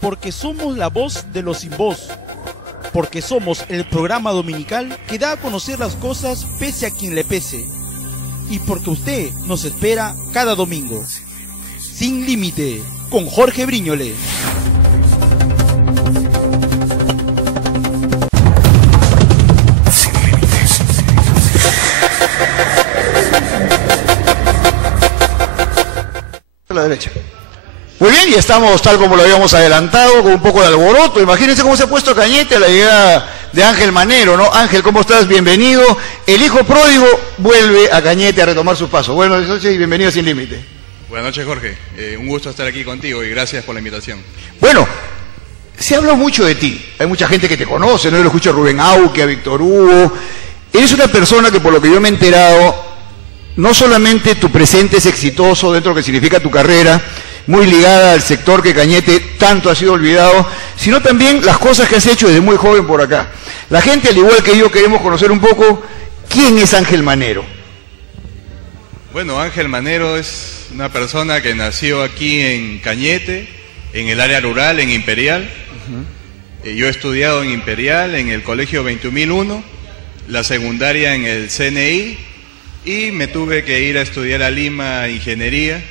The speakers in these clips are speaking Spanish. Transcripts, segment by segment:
porque somos la voz de los sin voz, porque somos el programa dominical que da a conocer las cosas pese a quien le pese, y porque usted nos espera cada domingo. Sin Límite, con Jorge Briñole. A la derecha. Muy bien, y estamos tal como lo habíamos adelantado, con un poco de alboroto. Imagínense cómo se ha puesto Cañete a la llegada de Ángel Manero, ¿no? Ángel, ¿cómo estás? Bienvenido. El hijo pródigo vuelve a Cañete a retomar sus pasos. Buenas noches y bienvenido a Sin Límite. Buenas noches, Jorge. Un gusto estar aquí contigo y gracias por la invitación. Bueno, se habla mucho de ti. Hay mucha gente que te conoce, ¿no? Yo lo escucho a Rubén Auque, a Víctor Hugo. Eres una persona que, por lo que yo me he enterado, no solamente tu presente es exitoso dentro de lo que significa tu carrera, muy ligada al sector que Cañete tanto ha sido olvidado, sino también las cosas que has hecho desde muy joven por acá. La gente, al igual que yo, queremos conocer un poco quién es Ángel Manero. Bueno, Ángel Manero es una persona que nació aquí en Cañete, en el área rural, en Imperial. Yo he estudiado en Imperial, en el Colegio 21001, la secundaria en el CNI, y me tuve que ir a estudiar a Lima Ingeniería.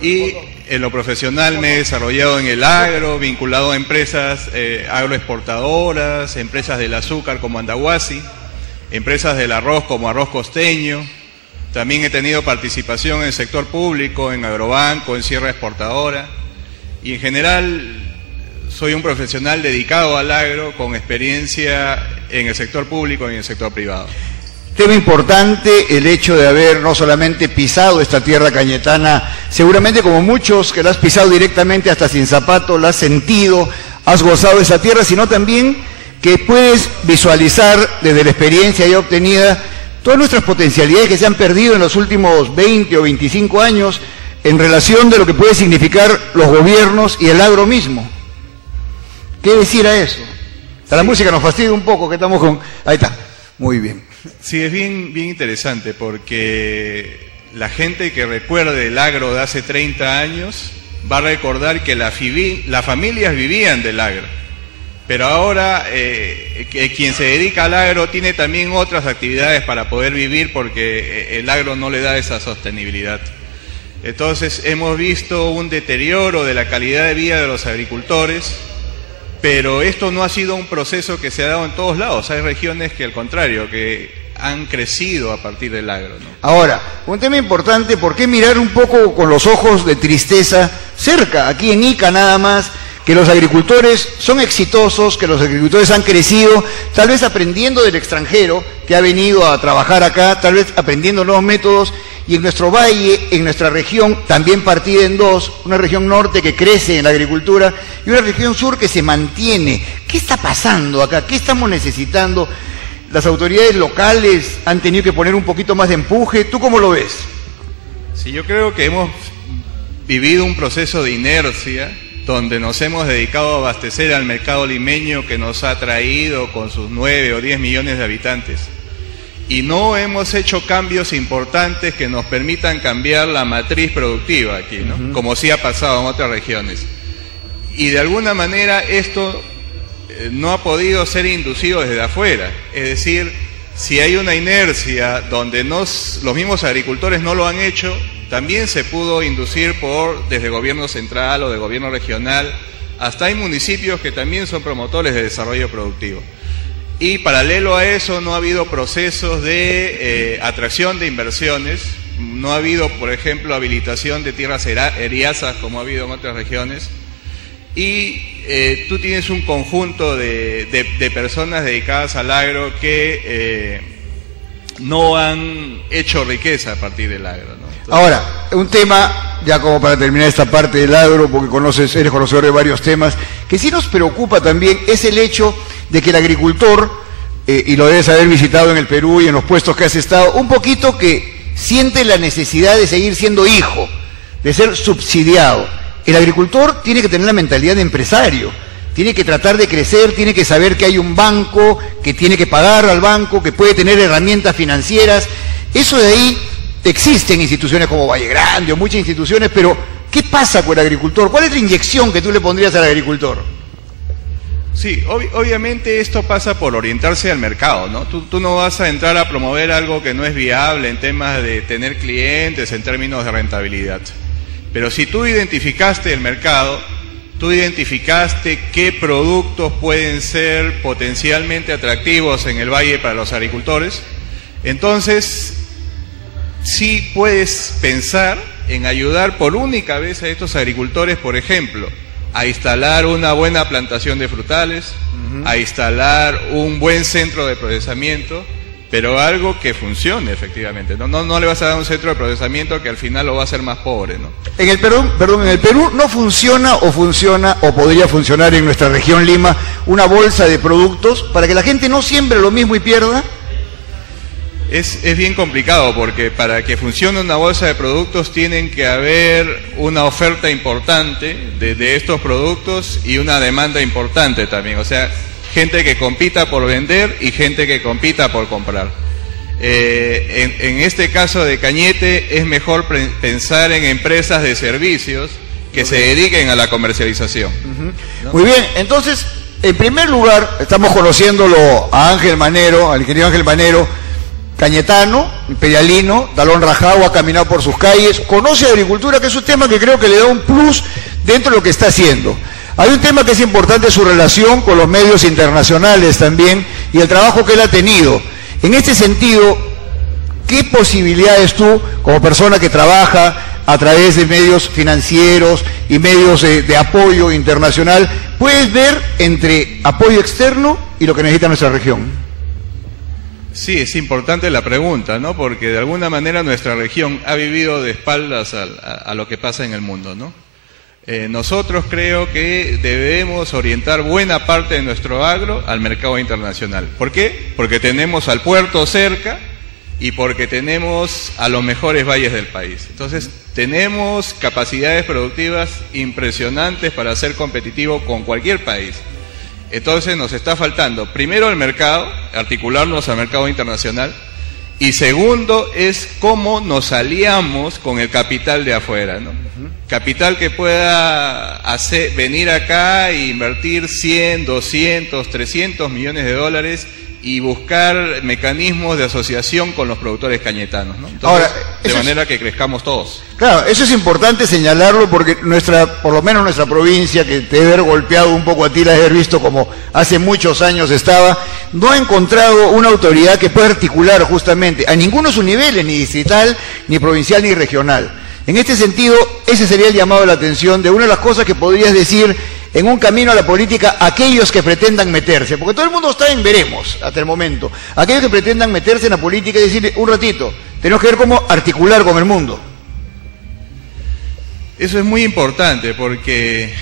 Y en lo profesional me he desarrollado en el agro, vinculado a empresas agroexportadoras, empresas del azúcar como Andahuasi, empresas del arroz como Arroz Costeño. También he tenido participación en el sector público, en Agrobanco, en Sierra Exportadora. Y en general soy un profesional dedicado al agro con experiencia en el sector público y en el sector privado. Tema importante el hecho de haber no solamente pisado esta tierra cañetana, seguramente como muchos que la has pisado directamente hasta sin zapato, la has sentido, has gozado de esa tierra, sino también que puedes visualizar desde la experiencia ya obtenida todas nuestras potencialidades que se han perdido en los últimos 20 o 25 años en relación de lo que puede significar los gobiernos y el agro mismo. ¿Qué decir a eso? La música nos fastidia un poco, que estamos con... Ahí está, muy bien. Sí, es bien interesante porque la gente que recuerde el agro de hace 30 años va a recordar que las familias vivían del agro. Pero ahora quien se dedica al agro tiene también otras actividades para poder vivir porque el agro no le da esa sostenibilidad. Entonces hemos visto un deterioro de la calidad de vida de los agricultores, pero esto no ha sido un proceso que se ha dado en todos lados. Hay regiones que al contrario, que han crecido a partir del agro, ¿no? Ahora, un tema importante, ¿por qué mirar un poco con los ojos de tristeza cerca, aquí en Ica nada más, que los agricultores son exitosos, que los agricultores han crecido, tal vez aprendiendo del extranjero que ha venido a trabajar acá, tal vez aprendiendo nuevos métodos, y en nuestro valle, en nuestra región, también partida en dos, una región norte que crece en la agricultura y una región sur que se mantiene? ¿Qué está pasando acá? ¿Qué estamos necesitando? Las autoridades locales han tenido que poner un poquito más de empuje. ¿Tú cómo lo ves? Sí, yo creo que hemos vivido un proceso de inercia donde nos hemos dedicado a abastecer al mercado limeño que nos ha traído con sus 9 o 10 millones de habitantes. Y no hemos hecho cambios importantes que nos permitan cambiar la matriz productiva aquí, ¿no? Como sí ha pasado en otras regiones. Y de alguna manera esto no ha podido ser inducido desde afuera. Es decir, si hay una inercia donde los mismos agricultores no lo han hecho, también se pudo inducir desde el gobierno central o del gobierno regional. Hasta hay municipios que también son promotores de desarrollo productivo. Y paralelo a eso no ha habido procesos de atracción de inversiones, no ha habido, por ejemplo, habilitación de tierras eriazas como ha habido en otras regiones. Y tú tienes un conjunto de personas dedicadas al agro que no han hecho riqueza a partir del agro, ¿no? Entonces, ahora, un tema, ya como para terminar esta parte del agro, porque eres conocedor de varios temas, que sí nos preocupa también, es el hecho de que el agricultor, y lo debes haber visitado en el Perú y en los puestos que has estado, un poquito que siente la necesidad de seguir siendo hijo, de ser subsidiado. El agricultor tiene que tener la mentalidad de empresario, tiene que tratar de crecer, tiene que saber que hay un banco, que tiene que pagar al banco, que puede tener herramientas financieras. Eso de ahí existen instituciones como Valle Grande o muchas instituciones, pero ¿Qué pasa con el agricultor? ¿Cuál es la inyección que tú le pondrías al agricultor? Sí, obviamente esto pasa por orientarse al mercado, ¿no? Tú no vas a entrar a promover algo que no es viable en temas de tener clientes, en términos de rentabilidad. Pero si tú identificaste el mercado, tú identificaste qué productos pueden ser potencialmente atractivos en el valle para los agricultores, entonces sí puedes pensar en ayudar por única vez a estos agricultores, por ejemplo, a instalar una buena plantación de frutales, a instalar un buen centro de procesamiento, pero algo que funcione efectivamente. No le vas a dar un centro de procesamiento que al final lo va a hacer más pobre, ¿no? En el Perú no funciona o podría funcionar en nuestra región Lima una bolsa de productos para que la gente no siembre lo mismo y pierda. Es bien complicado porque para que funcione una bolsa de productos tienen que haber una oferta importante de estos productos y una demanda importante también. O sea, gente que compita por vender y gente que compita por comprar. En este caso de Cañete es mejor pensar en empresas de servicios que se dediquen a la comercialización. ¿No? Muy bien, entonces, en primer lugar, estamos conociéndolo a Ángel Manero, al ingeniero Ángel Manero, cañetano, imperialino, talón rajado, ha caminado por sus calles, conoce agricultura, que es un tema que creo que le da un plus dentro de lo que está haciendo. Hay un tema que es importante, su relación con los medios internacionales también, y el trabajo que él ha tenido. En este sentido, ¿qué posibilidades tú, como persona que trabaja a través de medios financieros y medios de apoyo internacional, puedes ver entre apoyo externo y lo que necesita nuestra región? Sí, es importante la pregunta, ¿no? Porque de alguna manera nuestra región ha vivido de espaldas a lo que pasa en el mundo, ¿no? Nosotros creo que debemos orientar buena parte de nuestro agro al mercado internacional. ¿Por qué? Porque tenemos al puerto cerca y porque tenemos a los mejores valles del país. Entonces, tenemos capacidades productivas impresionantes para ser competitivos con cualquier país. Entonces nos está faltando, primero el mercado, articularnos al mercado internacional, y segundo es cómo nos aliamos con el capital de afuera, ¿no? Capital que pueda venir acá e invertir 100, 200, 300 millones de dólares y buscar mecanismos de asociación con los productores cañetanos, ¿no? Entonces, ahora, de manera que crezcamos todos. Claro, eso es importante señalarlo porque por lo menos nuestra provincia, que te debe haber golpeado un poco a ti, la debe haber visto como hace muchos años estaba, no ha encontrado una autoridad que pueda articular justamente a ninguno de sus niveles, ni distrital, ni provincial, ni regional. En este sentido, ese sería el llamado de la atención de una de las cosas que podrías decir en un camino a la política aquellos que pretendan meterse, porque todo el mundo está en veremos hasta el momento, aquellos que pretendan meterse en la política y decir, un ratito, tenemos que ver cómo articular con el mundo. Eso es muy importante porque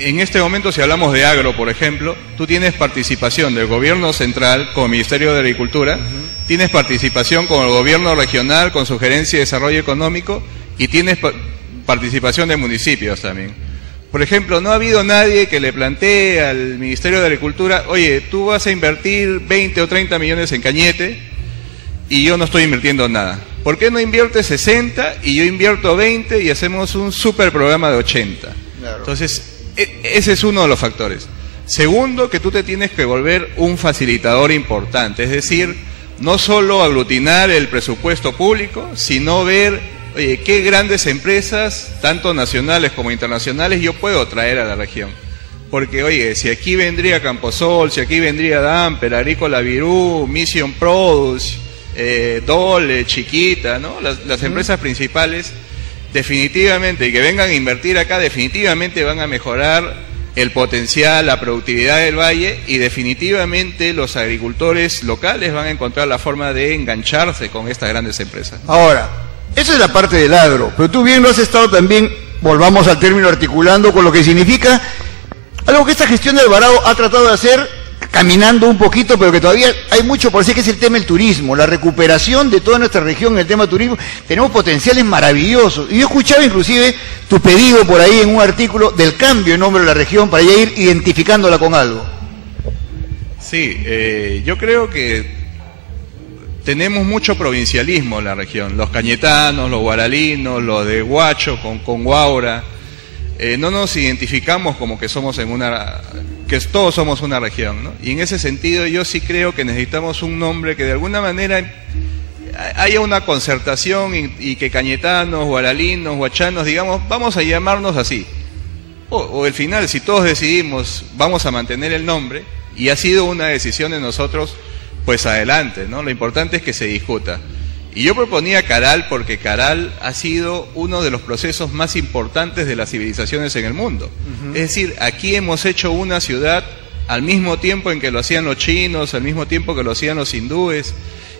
en este momento, si hablamos de agro, por ejemplo, tú tienes participación del gobierno central con el Ministerio de Agricultura, tienes participación con el gobierno regional con su Gerencia de Desarrollo Económico y tienes participación de municipios también. Por ejemplo, no ha habido nadie que le plantee al Ministerio de Agricultura, oye, tú vas a invertir 20 o 30 millones en Cañete y yo no estoy invirtiendo nada. ¿Por qué no inviertes 60 y yo invierto 20 y hacemos un super programa de 80? Claro. Entonces, ese es uno de los factores. Segundo, que tú te tienes que volver un facilitador importante, es decir, no solo aglutinar el presupuesto público, sino ver, oye, qué grandes empresas, tanto nacionales como internacionales, yo puedo traer a la región. Porque, oye, si aquí vendría Camposol, si aquí vendría Damper, Agrícola Virú, Mission Produce, Dole, Chiquita, ¿no? Las empresas principales, definitivamente, y que vengan a invertir acá, definitivamente van a mejorar el potencial, la productividad del valle, y definitivamente los agricultores locales van a encontrar la forma de engancharse con estas grandes empresas. Ahora, esa es la parte del agro, pero tú bien lo has estado también, volvamos al término, articulando con lo que significa algo que esta gestión de Alvarado ha tratado de hacer, caminando un poquito, pero que todavía hay mucho por decir, que es el tema del turismo, la recuperación de toda nuestra región en el tema del turismo. Tenemos potenciales maravillosos. Y yo escuchaba inclusive tu pedido por ahí en un artículo del cambio en nombre de la región para ya ir identificándola con algo. Sí, yo creo que tenemos mucho provincialismo en la región. Los cañetanos, los guaralinos, los de Huacho con Huaura, no nos identificamos como que somos que todos somos una región, ¿no? Y en ese sentido yo sí creo que necesitamos un nombre que de alguna manera haya una concertación y que cañetanos, guaralinos, huachanos, digamos, vamos a llamarnos así. O al final, si todos decidimos, vamos a mantener el nombre, y ha sido una decisión de nosotros, pues adelante, ¿no? Lo importante es que se discuta. Y yo proponía Caral porque Caral ha sido uno de los procesos más importantes de las civilizaciones en el mundo. Es decir, aquí hemos hecho una ciudad al mismo tiempo en que lo hacían los chinos, al mismo tiempo que lo hacían los hindúes,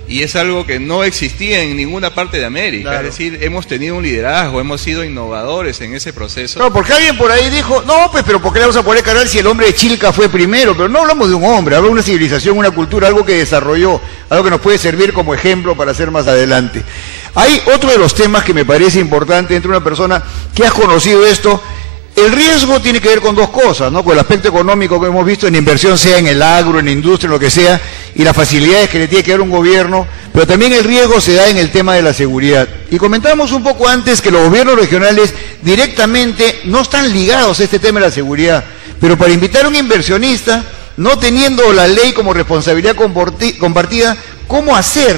y es algo que no existía en ninguna parte de América. Claro. Es decir, hemos tenido un liderazgo, hemos sido innovadores en ese proceso. No, porque alguien por ahí dijo, no, pues, pero ¿por qué le vamos a poner Caral si el hombre de Chilca fue primero? Pero no hablamos de un hombre, hablamos de una civilización, una cultura, algo que desarrolló, algo que nos puede servir como ejemplo para hacer más adelante. Hay otro de los temas que me parece importante entre una persona que has conocido esto. El riesgo tiene que ver con dos cosas, ¿no? Con el aspecto económico que hemos visto en inversión, sea en el agro, en la industria, en lo que sea, y las facilidades que le tiene que dar un gobierno, pero también el riesgo se da en el tema de la seguridad. Y comentábamos un poco antes que los gobiernos regionales directamente no están ligados a este tema de la seguridad, pero para invitar a un inversionista, no teniendo la ley como responsabilidad compartida, ¿cómo hacer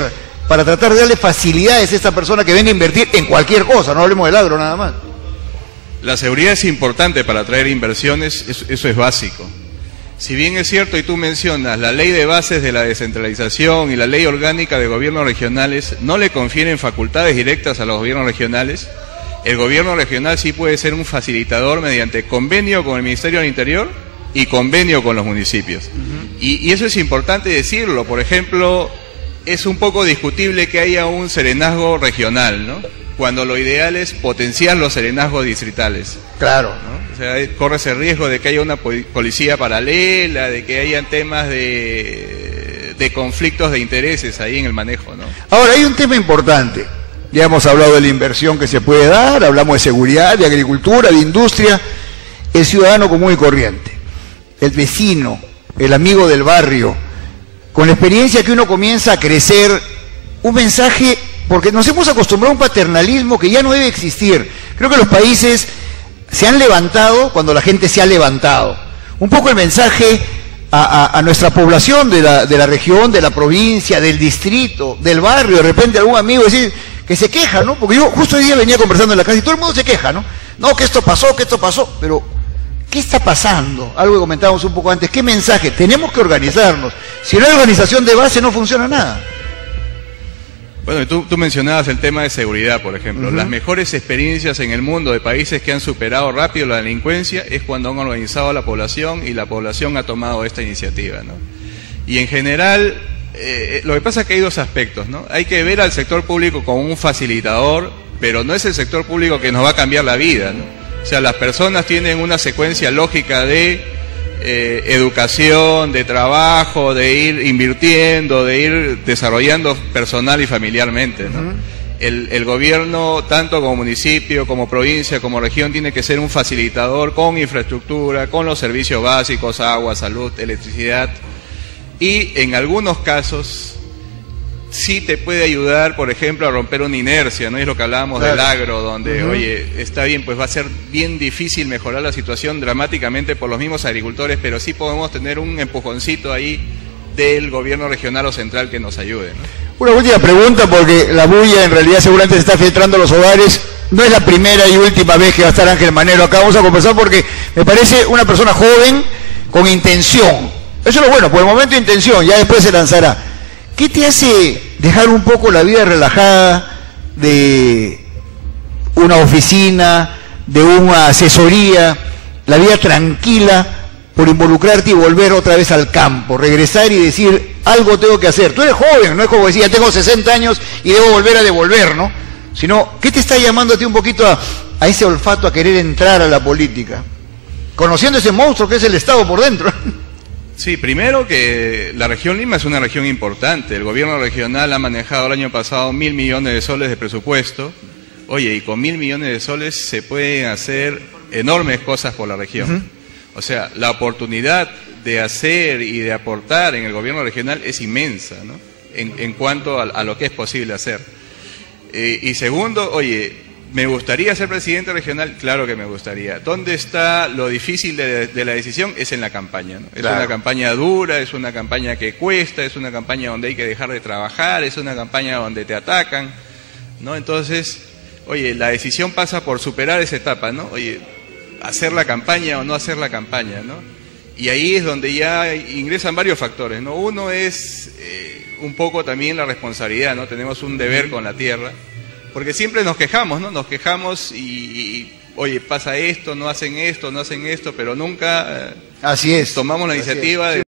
para tratar de darle facilidades a esta persona que venga a invertir en cualquier cosa? No hablemos del agro nada más. La seguridad es importante para atraer inversiones, eso es básico. Si bien es cierto, y tú mencionas, la ley de bases de la descentralización y la ley orgánica de gobiernos regionales no le confieren facultades directas a los gobiernos regionales, el gobierno regional sí puede ser un facilitador mediante convenio con el Ministerio del Interior y convenio con los municipios. Y eso es importante decirlo. Por ejemplo, es un poco discutible que haya un serenazgo regional, ¿no? Cuando lo ideal es potenciar los serenazgos distritales. Claro. ¿No? O sea, corres el riesgo de que haya una policía paralela, de que hayan temas de conflictos de intereses ahí en el manejo, ¿no? Ahora, hay un tema importante. Ya hemos hablado de la inversión que se puede dar, hablamos de seguridad, de agricultura, de industria. El ciudadano común y corriente, el vecino, el amigo del barrio, con la experiencia que uno comienza a crecer, un mensaje... Porque nos hemos acostumbrado a un paternalismo que ya no debe existir. Creo que los países se han levantado cuando la gente se ha levantado. Un poco el mensaje a nuestra población de la región, de la provincia, del distrito, del barrio, de repente algún amigo decir que se queja, ¿no? Porque yo justo hoy día venía conversando en la casa y todo el mundo se queja, ¿no? No, que esto pasó, pero ¿qué está pasando? Algo que comentábamos un poco antes. ¿Qué mensaje? Tenemos que organizarnos. Si no hay organización de base no funciona nada. Bueno, tú mencionabas el tema de seguridad, por ejemplo. Las mejores experiencias en el mundo de países que han superado rápido la delincuencia es cuando han organizado a la población y la población ha tomado esta iniciativa, ¿no? Y en general, lo que pasa es que hay dos aspectos, ¿no? Hay que ver al sector público como un facilitador, pero no es el sector público que nos va a cambiar la vida, ¿no? O sea, las personas tienen una secuencia lógica de educación, de trabajo, de ir invirtiendo, de ir desarrollando personal y familiarmente, ¿no? El gobierno, tanto como municipio, como provincia, como región, tiene que ser un facilitador con infraestructura, con los servicios básicos, agua, salud, electricidad, y en algunos casos sí te puede ayudar, por ejemplo, a romper una inercia, ¿no? Es lo que hablábamos del agro, donde, oye, está bien, pues va a ser bien difícil mejorar la situación dramáticamente por los mismos agricultores, pero sí podemos tener un empujoncito ahí del gobierno regional o central que nos ayude, ¿no? Una última pregunta, porque la bulla en realidad seguramente se está filtrando a los hogares. No es la primera y última vez que va a estar Ángel Manero acá. Vamos a conversar porque me parece una persona joven con intención. Eso es lo bueno, por el momento intención, ya después se lanzará. ¿Qué te hace dejar un poco la vida relajada de una oficina, de una asesoría, la vida tranquila, por involucrarte y volver otra vez al campo, regresar y decir, algo tengo que hacer? Tú eres joven, no es como decir, ya tengo 60 años y debo volver a devolver, ¿no? Sino, ¿qué te está llamando a ti un poquito a ese olfato, a querer entrar a la política? Conociendo ese monstruo que es el Estado por dentro. Sí, primero que la región Lima es una región importante. El gobierno regional ha manejado el año pasado 1.000 millones de soles de presupuesto. Oye, y con 1.000 millones de soles se pueden hacer enormes cosas por la región. O sea, la oportunidad de hacer y de aportar en el gobierno regional es inmensa, ¿no? en cuanto a lo que es posible hacer. Y segundo, oye, ¿me gustaría ser presidente regional? Claro que me gustaría. ¿Dónde está lo difícil de la decisión? Es en la campaña, ¿no? Es una campaña dura, es una campaña que cuesta, es una campaña donde hay que dejar de trabajar, es una campaña donde te atacan, ¿no? Entonces, oye, la decisión pasa por superar esa etapa, ¿no? Oye, hacer la campaña o no hacer la campaña, ¿no? Y ahí es donde ya ingresan varios factores, ¿no? Uno es un poco también la responsabilidad, ¿no? Tenemos un deber con la tierra. Porque siempre nos quejamos, ¿no? Nos quejamos y oye, pasa esto, no hacen esto, pero nunca así es, tomamos la iniciativa de